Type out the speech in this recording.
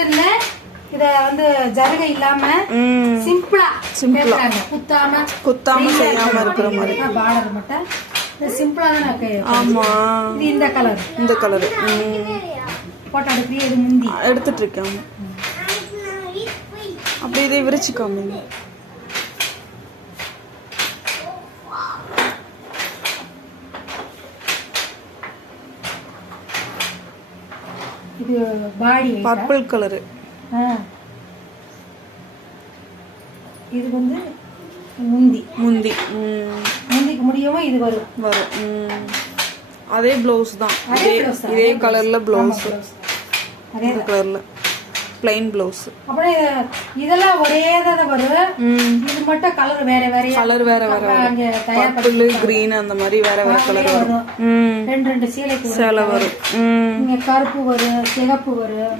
டிசைன்ல இத வந்து ஜருகை இல்லாம சிம்பிளா குத்தாம செய்யாம இருக்கிற மாதிரி பார்டர் மட்டும் சிம்பிளா தான். ஆமா, இது இந்த கலர் போட்டோ எடுத்து இது முந்தி எடுத்துட்டு இருக்கேன். அப்படி இதை விரிச்சுக்காம இது பாடி பர்பிள் கலர். இது வந்து முந்திக்கு முடியவும் இது வரும். அதே ப்ளவுஸ் தான், இதே கலர்ல ப்ளவுஸ், அதே கலர்ல plain blouse. அப்படியே இதெல்லாம் ஒரே தான் வரும். இது மட்டும் கலர் வேற அங்க பர்பிள் கிரீன் அந்த மாதிரி வேற கலர் வரும். ரெண்டு சேலை வரும். இங்க கருப்பு வரும், சிகப்பு வரும்.